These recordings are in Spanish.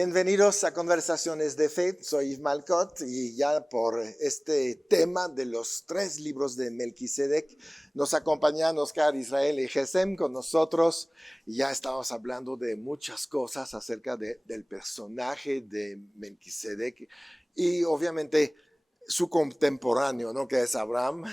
Bienvenidos a Conversaciones de Fe, soy Yves Malcott y ya por este tema de los 3 libros de Melquisedec nos acompañan Oscar, Israel y Gesem con nosotros y ya estamos hablando de muchas cosas acerca del personaje de Melquisedec y obviamente su contemporáneo, ¿no? Que es Abraham,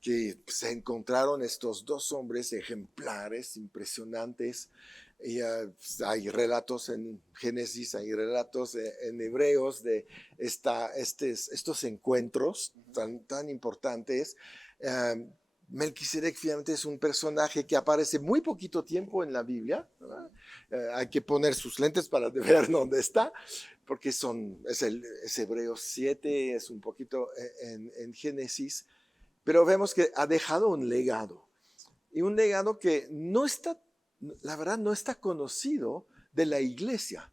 que se encontraron estos 2 hombres ejemplares, impresionantes. Y hay relatos en Génesis, hay relatos en Hebreos de estos encuentros tan importantes. Melquisedec finalmente es un personaje que aparece muy poquito tiempo en la Biblia, ¿verdad? Hay que poner sus lentes para ver dónde está, porque es Hebreos 7, es un poquito en Génesis, pero vemos que ha dejado un legado, y un legado que la verdad no está conocido de la iglesia.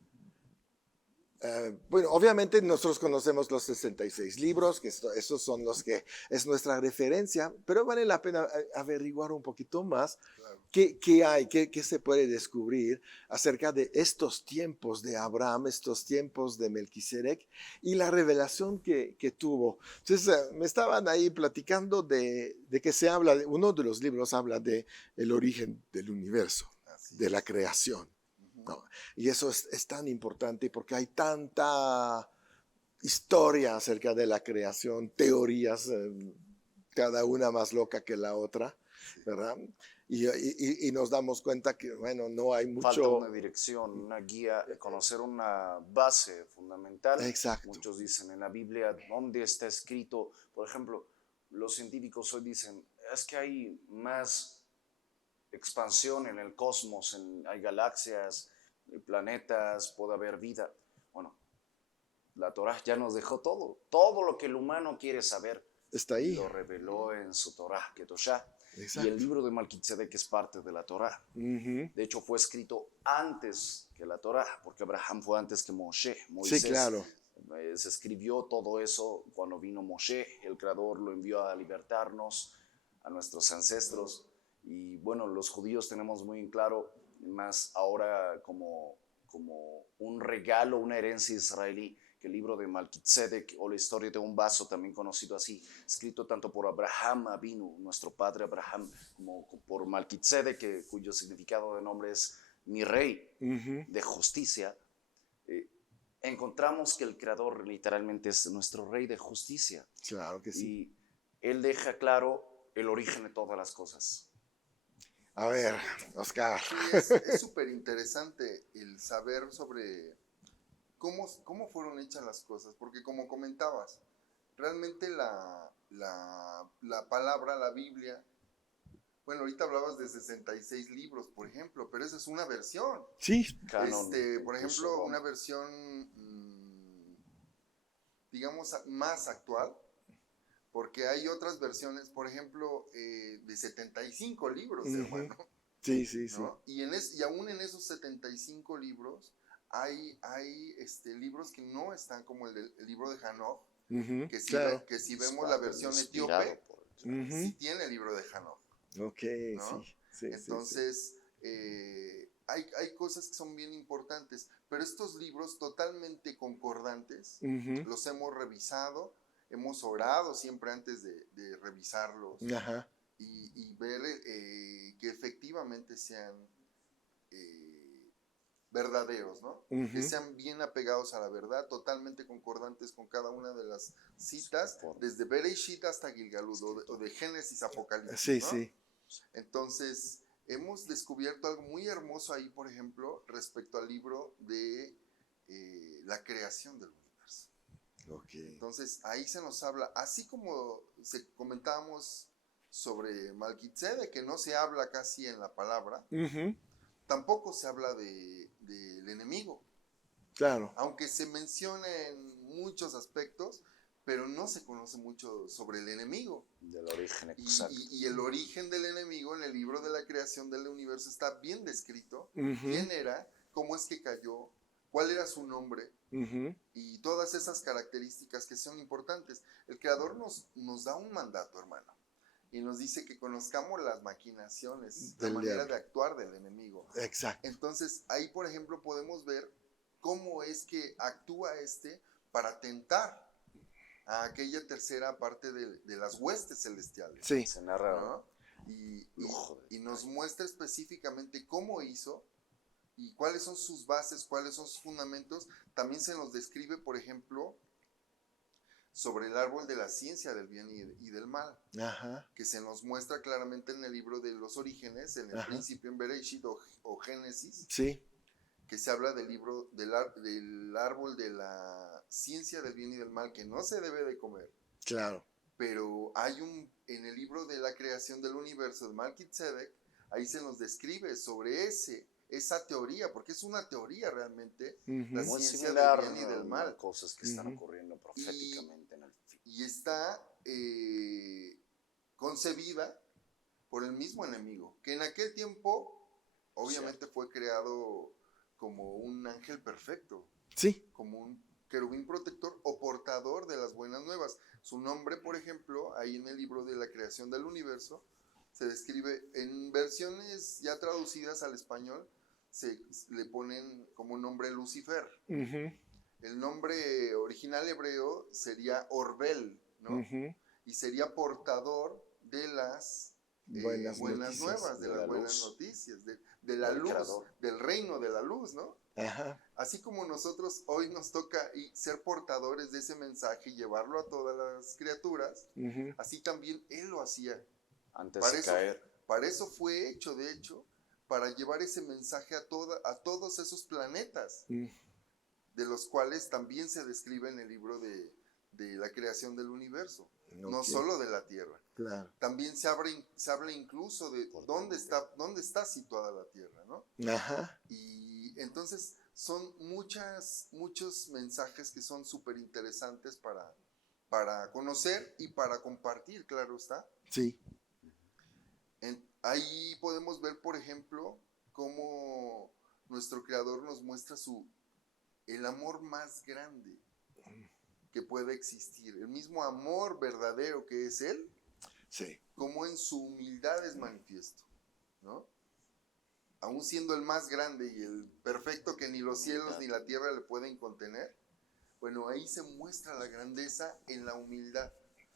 Bueno, obviamente nosotros conocemos los 66 libros, que esos son los que es nuestra referencia, pero vale la pena averiguar un poquito más. Claro. ¿Qué hay? ¿Qué se puede descubrir acerca de estos tiempos de Abraham, estos tiempos de Melquisedec y la revelación que tuvo? Entonces, me estaban ahí platicando de que uno de los libros habla de el origen del universo, de la creación. No, y eso es tan importante porque hay tanta historia acerca de la creación, teorías, cada una más loca que la otra, ¿verdad? Y nos damos cuenta que, bueno, no hay mucho... Falta una dirección, una guía, conocer una base fundamental. Exacto. Muchos dicen en la Biblia, ¿dónde está escrito? Por ejemplo, los científicos hoy dicen, es que hay más expansión en el cosmos, hay galaxias, planetas, puede haber vida. Bueno, la Torah ya nos dejó todo lo que el humano quiere saber. Está ahí. Lo reveló en su Torah, Kedoshá. Exacto. Y el libro de Melquisedec es parte de la Torah. De hecho, fue escrito antes que la Torah, porque Abraham fue antes que Moisés. Sí, claro. Se escribió todo eso cuando vino Moisés. El Creador lo envió a libertarnos, a nuestros ancestros. Y bueno, los judíos tenemos muy en claro, más ahora como un regalo, una herencia israelí, que el libro de Melquisedec, o la historia de un vaso, también conocido así, escrito tanto por Abraham Avinu, nuestro padre Abraham, como por Melquisedec, cuyo significado de nombre es mi rey de justicia. Encontramos que el Creador literalmente es nuestro rey de justicia. Claro que sí. Y él deja claro el origen de todas las cosas. A ver, Oscar. Sí, es súper interesante el saber sobre cómo fueron hechas las cosas, porque como comentabas, realmente la palabra, la Biblia, bueno, ahorita hablabas de 66 libros, por ejemplo, pero esa es una versión. Sí. Canon, por ejemplo, una versión, digamos, más actual, porque hay otras versiones, por ejemplo, de 75 libros, hermano. Sí, sí, ¿no? Sí. Y aún en esos 75 libros hay libros que no están como el libro de Hanoch, que si vemos la versión etíope, sí tiene el libro de Hanoch. Ok, ¿no? Sí. Entonces, hay cosas que son bien importantes, pero estos libros totalmente concordantes, los hemos revisado, hemos orado siempre antes de revisarlos. Ajá. Y ver que efectivamente sean verdaderos, ¿no? Que sean bien apegados a la verdad, totalmente concordantes con cada una de las citas, desde Bereshit hasta Gilgalud, o de Génesis a Apocalipsis, sí, ¿no? Sí. Entonces, hemos descubierto algo muy hermoso ahí, por ejemplo, respecto al libro de la creación del universo. Okay. Entonces, ahí se nos habla, así como comentábamos sobre Melquisedec, que no se habla casi en la palabra, tampoco se habla del enemigo. Claro. Aunque se menciona en muchos aspectos, pero no se conoce mucho sobre el enemigo. Del origen exacto. Y el origen del enemigo en el libro de la creación del universo está bien descrito. ¿Quién era? ¿Cómo es que cayó? ¿Cuál era su nombre? Y todas esas características que son importantes. El Creador nos da un mandato, hermano, y nos dice que conozcamos las maquinaciones, la manera de actuar del enemigo. Exacto. Entonces, ahí, por ejemplo, podemos ver cómo es que actúa para tentar a aquella tercera parte de las huestes celestiales. Sí. Se narra ¿no? Y lujo nos muestra específicamente cómo hizo y cuáles son sus bases, cuáles son sus fundamentos. También se nos describe, por ejemplo, sobre el árbol de la ciencia del bien y del mal, Ajá. que se nos muestra claramente en el libro de los orígenes, en el Ajá. principio en Bereshit o Génesis, Sí. que se habla del libro del árbol de la ciencia del bien y del mal, que no se debe de comer. Claro. Pero hay en el libro de la creación del universo de Melquisedec, ahí se nos describe sobre esa teoría, porque es una teoría realmente, la muy ciencia similar del bien y del mal. a cosas que están ocurriendo proféticamente en el fin. Y está concebida por el mismo enemigo, que en aquel tiempo obviamente fue creado como un ángel perfecto, Sí. como un querubín protector o portador de las buenas nuevas. Su nombre, por ejemplo, ahí en el libro de la creación del universo, se describe en versiones ya traducidas al español, le ponen como nombre Lucifer. El nombre original hebreo sería Orbel, ¿no? Y sería portador de las Buenas nuevas, de las buenas noticias, de la luz, creador. Del reino de la luz, ¿no? Ajá. Así como nosotros hoy nos toca ser portadores de ese mensaje y llevarlo a todas las criaturas, así también Él lo hacía. Antes de caer. Para eso fue hecho, de hecho, para llevar ese mensaje a todos esos planetas, de los cuales también se describe en el libro de la creación del universo, no solo de la Tierra. Claro. También se habla incluso de dónde está situada la Tierra, ¿no? Ajá. Y entonces son muchos mensajes que son súper interesantes para conocer y para compartir, claro está. Sí. Ahí podemos ver, por ejemplo, cómo nuestro Creador nos muestra el amor más grande que puede existir, el mismo amor verdadero que es Él, sí, como en su humildad es manifiesto, ¿no? Aún siendo el más grande y el perfecto que ni los cielos ni la tierra le pueden contener, bueno, ahí se muestra la grandeza en la humildad.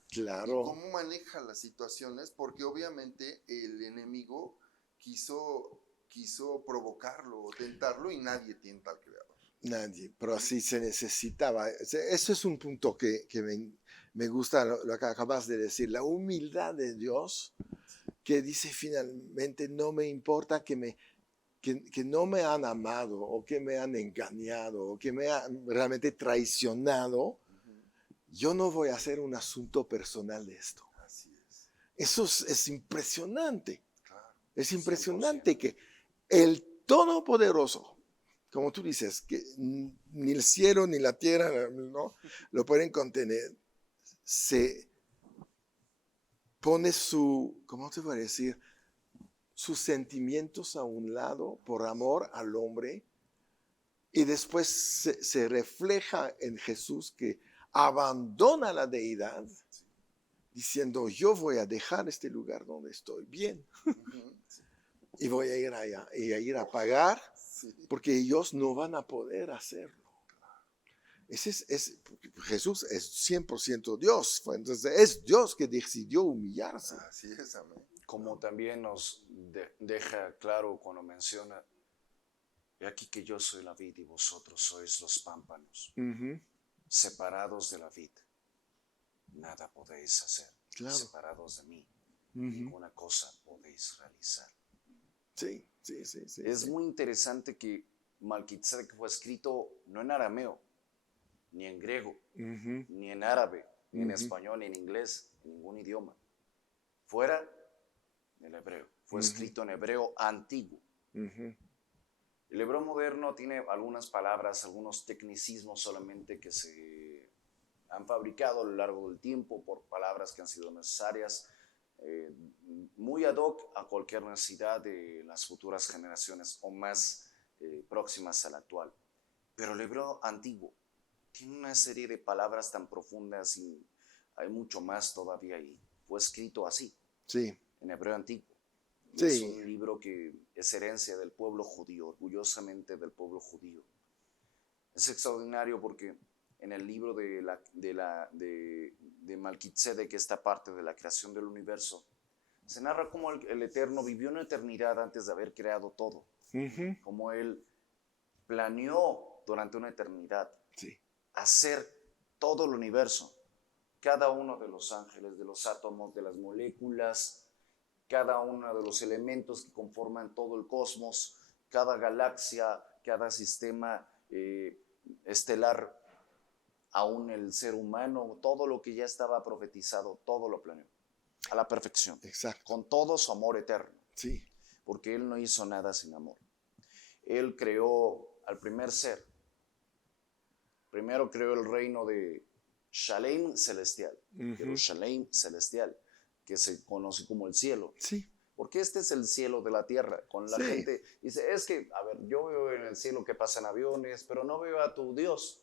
Claro. Y cómo maneja las situaciones, porque obviamente el enemigo quiso provocarlo o tentarlo y nadie tienta al Creador. Nadie, pero así se necesitaba. Eso es un punto que me gusta lo que acabas de decir, la humildad de Dios, que dice finalmente, no me importa que no me han amado o que me han engañado o que me han realmente traicionado, yo no voy a hacer un asunto personal de esto. Así es. Eso es impresionante. Claro. Es impresionante 100%. Que el Todopoderoso, como tú dices, que ni el cielo ni la tierra no lo pueden contener, se pone ¿cómo te voy a decir? Sus sentimientos a un lado por amor al hombre y después se refleja en Jesús que abandona la deidad diciendo yo voy a dejar este lugar donde estoy bien y voy a ir allá y a ir a pagar porque ellos no van a poder hacerlo. Jesús es 100% Dios, entonces es Dios que decidió humillarse. Así es, amén. Como también nos deja claro cuando menciona, he aquí que yo soy la vid y vosotros sois los pámpanos, separados de la vid, nada podéis hacer, separados de mí, ninguna cosa podéis realizar. Sí. Es muy interesante que Melquisedec fue escrito no en arameo, ni en griego, ni en árabe, ni en español, ni en inglés, en ningún idioma. Fuera del hebreo. Fue escrito en hebreo antiguo. El hebreo moderno tiene algunas palabras, algunos tecnicismos solamente que se han fabricado a lo largo del tiempo por palabras que han sido necesarias, muy ad hoc a cualquier necesidad de las futuras generaciones o más próximas a la actual. Pero el hebreo antiguo tiene una serie de palabras tan profundas y hay mucho más todavía ahí. Fue escrito así, en hebreo antiguo. Es un libro que es herencia del pueblo judío, orgullosamente del pueblo judío. Es extraordinario porque en el libro de Melquisedec, esta parte de la creación del universo, se narra cómo el Eterno vivió una eternidad antes de haber creado todo. Como Él planeó durante una eternidad Sí. hacer todo el universo. Cada uno de los ángeles, de los átomos, de las moléculas, cada uno de los elementos que conforman todo el cosmos, cada galaxia, cada sistema estelar, aún el ser humano, todo lo que ya estaba profetizado, todo lo planeó a la perfección. Exacto. Con todo su amor eterno. Sí. Porque Él no hizo nada sin amor. Él creó al primer ser. Primero creó el reino de Shalem celestial, Jerusalén celestial, que se conoce como el cielo. Sí. Porque este es el cielo de la tierra. Con la gente dice, es que, a ver, yo veo en el cielo que pasan aviones, pero no veo a tu Dios.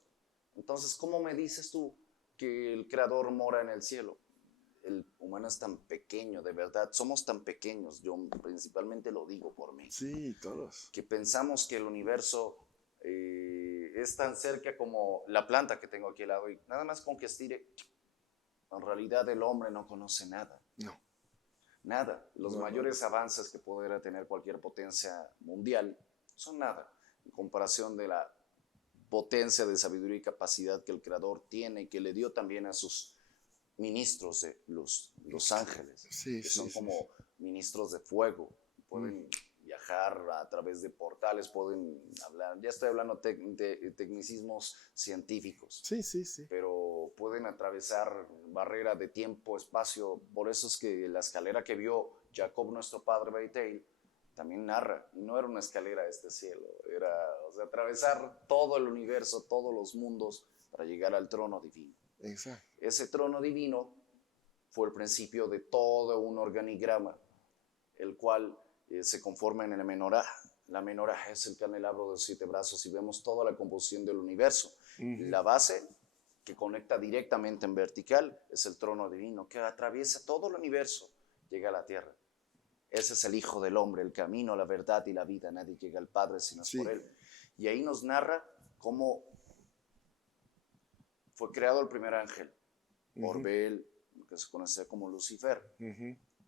Entonces, ¿cómo me dices tú que el Creador mora en el cielo? El humano es tan pequeño, de verdad, somos tan pequeños, yo principalmente lo digo por mí. Sí, todos. Que pensamos que el universo es tan cerca como la planta que tengo aquí al lado y nada más con que estire, en realidad el hombre no conoce nada. No. Nada. Los mayores avances que pudiera tener cualquier potencia mundial son nada en comparación de la potencia de sabiduría y capacidad que el Creador tiene y que le dio también a sus ministros de los ángeles, que son como ministros de fuego. Pueden viajar a través de portales, pueden hablar, ya estoy hablando de tecnicismos científicos, pero pueden atravesar barrera de tiempo, espacio. Por eso es que la escalera que vio Jacob, nuestro padre Beitel, también narra, no era una escalera a este cielo, era, o sea, atravesar todo el universo, todos los mundos para llegar al trono divino. Exacto. Ese trono divino fue el principio de todo un organigrama, el cual se conforma en la menorá. La menorá es el candelabro de 7 brazos y vemos toda la composición del universo. La base que conecta directamente en vertical es el trono divino que atraviesa todo el universo, llega a la tierra. Ese es el Hijo del Hombre, el camino, la verdad y la vida. Nadie llega al Padre sino es por Él. Y ahí nos narra cómo fue creado el primer ángel, Orbel, que se conoce como Lucifer.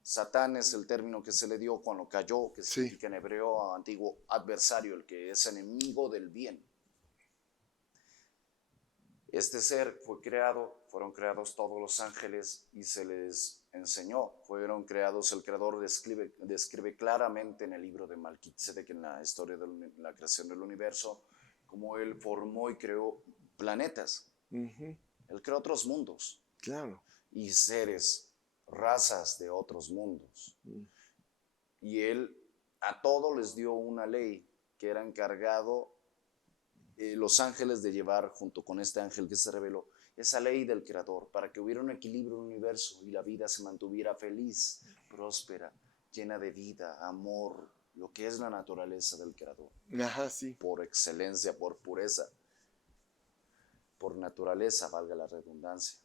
Satán es el término que se le dio cuando cayó, que significa en hebreo antiguo adversario, el que es enemigo del bien. Este ser fue creado, fueron creados todos los ángeles y se les enseñó. Fueron creados, el Creador describe claramente en el libro de Melquisedec, en la historia de la creación del universo, cómo Él formó y creó planetas. Él creó otros mundos. Claro. Y seres, razas de otros mundos. Y Él a todos les dio una ley que era encargado los ángeles de llevar junto con este ángel que se reveló, esa ley del Creador, para que hubiera un equilibrio en el universo y la vida se mantuviera feliz, próspera, llena de vida, amor, lo que es la naturaleza del Creador. Por excelencia, por pureza, por naturaleza, valga la redundancia.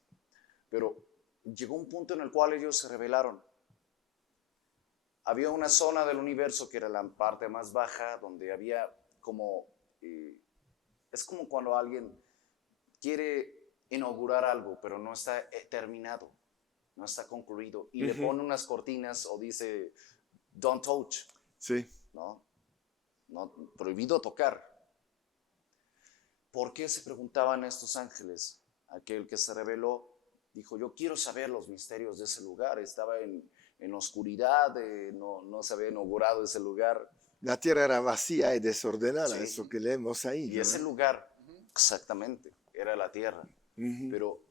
Pero llegó un punto en el cual ellos se rebelaron. Había una zona del universo que era la parte más baja, donde había como... es como cuando alguien quiere inaugurar algo, pero no está terminado, no está concluido, y le pone unas cortinas o dice, don't touch. ¿No? Prohibido tocar. ¿Por qué se preguntaban estos ángeles? Aquel que se reveló dijo, yo quiero saber los misterios de ese lugar. Estaba en oscuridad, no se había inaugurado ese lugar. La tierra era vacía y desordenada, eso que leemos ahí. Y ese lugar, exactamente, era la tierra. Pero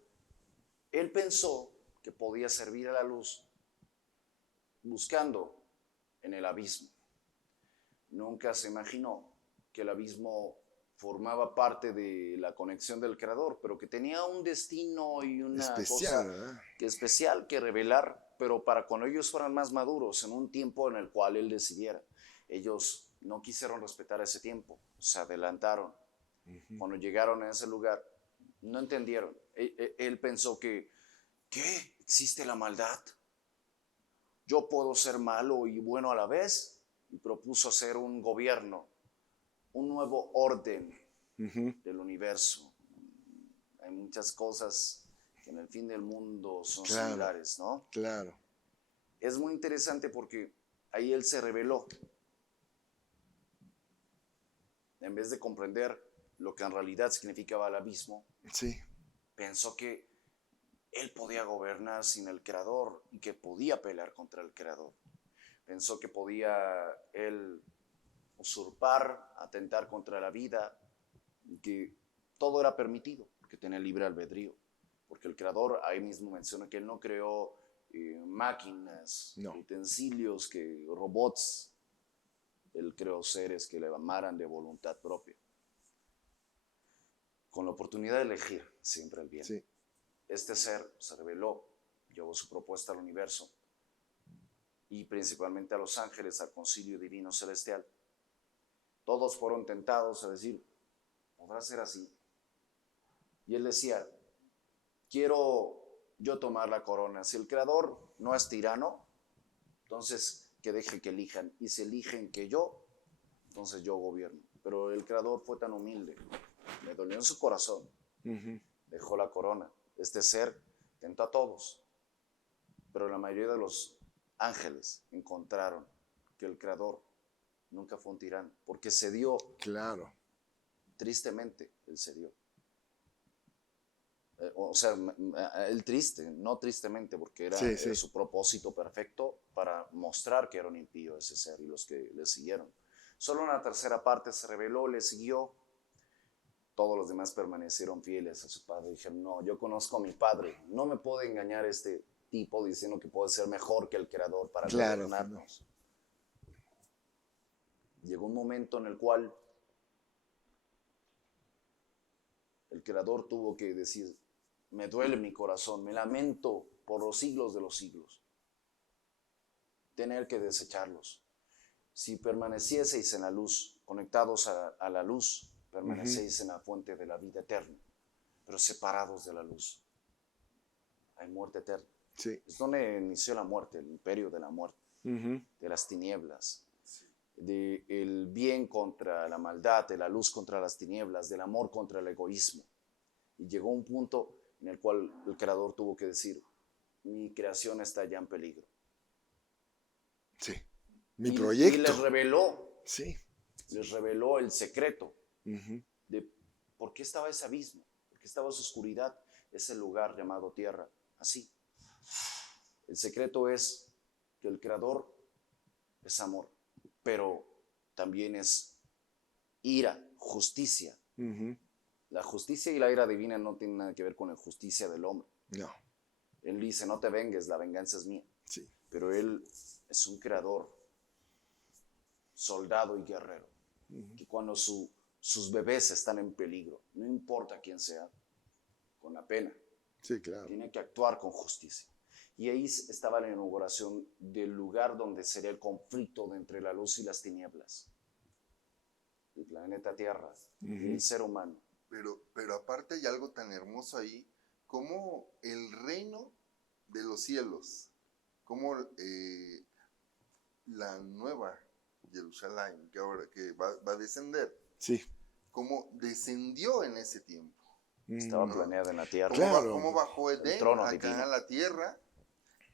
él pensó que podía servir a la luz buscando en el abismo. Nunca se imaginó que el abismo formaba parte de la conexión del Creador, pero que tenía un destino y una cosa especial que revelar, pero para cuando ellos fueran más maduros, en un tiempo en el cual Él decidiera. Ellos no quisieron respetar ese tiempo, se adelantaron. Cuando llegaron a ese lugar, no entendieron. Él pensó que, ¿qué? ¿Existe la maldad? ¿Yo puedo ser malo y bueno a la vez? Y propuso hacer un gobierno, un nuevo orden del universo. Hay muchas cosas que en el fin del mundo son Claro. similares, ¿no? Claro. Es muy interesante porque ahí él se reveló. En vez de comprender lo que en realidad significaba el abismo, Sí. pensó que él podía gobernar sin el Creador y que podía pelear contra el Creador. Pensó que podía él usurpar, atentar contra la vida, y que todo era permitido, porque tenía libre albedrío. Porque el Creador ahí mismo menciona que él no creó máquinas, No. utensilios, robots. Él creó seres que le amaran de voluntad propia, con la oportunidad de elegir siempre el bien. Sí. Este ser se reveló, llevó su propuesta al universo y principalmente a los ángeles, al concilio divino celestial. Todos fueron tentados a decir, ¿podrá ser así? Y él decía, quiero yo tomar la corona. Si el Creador no es tirano, entonces que deje que elijan. Y si eligen que yo, entonces yo gobierno. Pero el Creador fue tan humilde, me dolió en su corazón, dejó la corona. Este ser tentó a todos, pero la mayoría de los ángeles encontraron que el Creador nunca fue un tirano, porque se dio, Claro. tristemente, él se dio. O sea, él triste, no tristemente, porque era su propósito perfecto para mostrar que era un impío ese ser y los que le siguieron. Solo una tercera parte se reveló, le siguió. Todos los demás permanecieron fieles a su padre. Dijeron, no, yo conozco a mi padre, no me puede engañar este tipo diciendo que puede ser mejor que el Creador para gobernarnos. Llegó un momento en el cual el Creador tuvo que decir, me duele mi corazón, me lamento por los siglos de los siglos, tener que desecharlos. Si permanecieseis en la luz, conectados a la luz, permanecéis en la fuente de la vida eterna, pero separados de la luz. Hay muerte eterna. Sí. Es donde inició la muerte, el imperio de la muerte, de las tinieblas, del bien contra la maldad, de la luz contra las tinieblas, del amor contra el egoísmo. Y llegó un punto en el cual el Creador tuvo que decir, mi creación está ya en peligro. Sí. Mi proyecto. Y les reveló, sí. Les reveló el secreto de por qué estaba ese abismo, por qué estaba esa oscuridad, ese lugar llamado tierra, así. El secreto es que el Creador es amor, pero también es ira, justicia. La justicia y la ira divina no tienen nada que ver con la justicia del hombre. No. Él dice, no te vengues, la venganza es mía. Sí. Pero él es un creador, soldado y guerrero, que cuando sus bebés están en peligro, no importa quién sea, con la pena, Sí, claro. tiene que actuar con justicia. Y ahí estaba la inauguración del lugar donde sería el conflicto entre la luz y las tinieblas. El planeta Tierra y el ser humano. Pero aparte hay algo tan hermoso ahí, como el reino de los cielos, como la nueva Jerusalén, que ahora que va a descender, Sí. como descendió en ese tiempo. Estaba planeada en la tierra. Claro. Cómo bajó Edén trono acá divino a la tierra,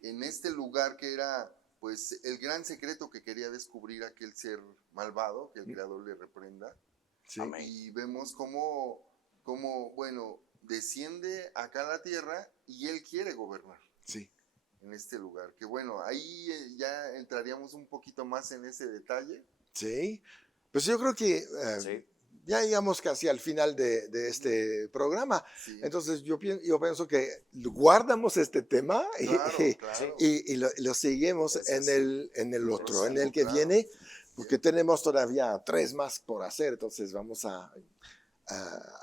en este lugar que era pues el gran secreto que quería descubrir aquel ser malvado, que el Creador le reprenda. Sí. Amén. Y vemos cómo, bueno, desciende acá a la tierra y Él quiere gobernar Sí. en este lugar. Que bueno, ahí ya entraríamos un poquito más en ese detalle. Sí. Pues yo creo que Sí. ya llegamos casi al final de este programa. Sí. Entonces yo pienso que guardamos este tema Claro. y lo seguimos en el otro, en el que Claro. viene, porque tenemos todavía 3 más por hacer, entonces vamos a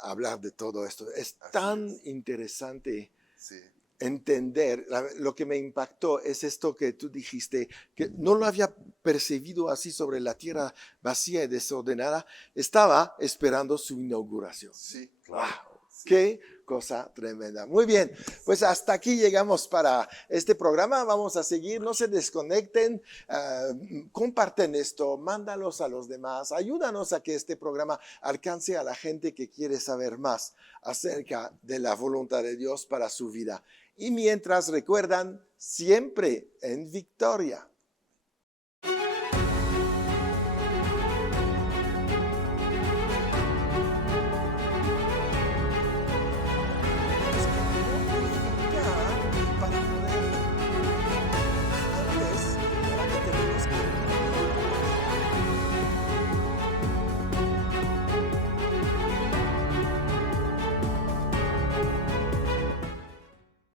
hablar de todo esto. Es Así tan es. interesante Sí. entender. Lo que me impactó es esto que tú dijiste, que no lo había percibido así sobre la tierra vacía y desordenada. Estaba esperando su inauguración. Sí. Claro. ¡Wow! Qué cosa tremenda. Muy bien, pues hasta aquí llegamos para este programa. Vamos a seguir, no se desconecten, comparten esto, mándalos a los demás, ayúdanos a que este programa alcance a la gente que quiere saber más acerca de la voluntad de Dios para su vida. Y mientras recuerdan, siempre en victoria.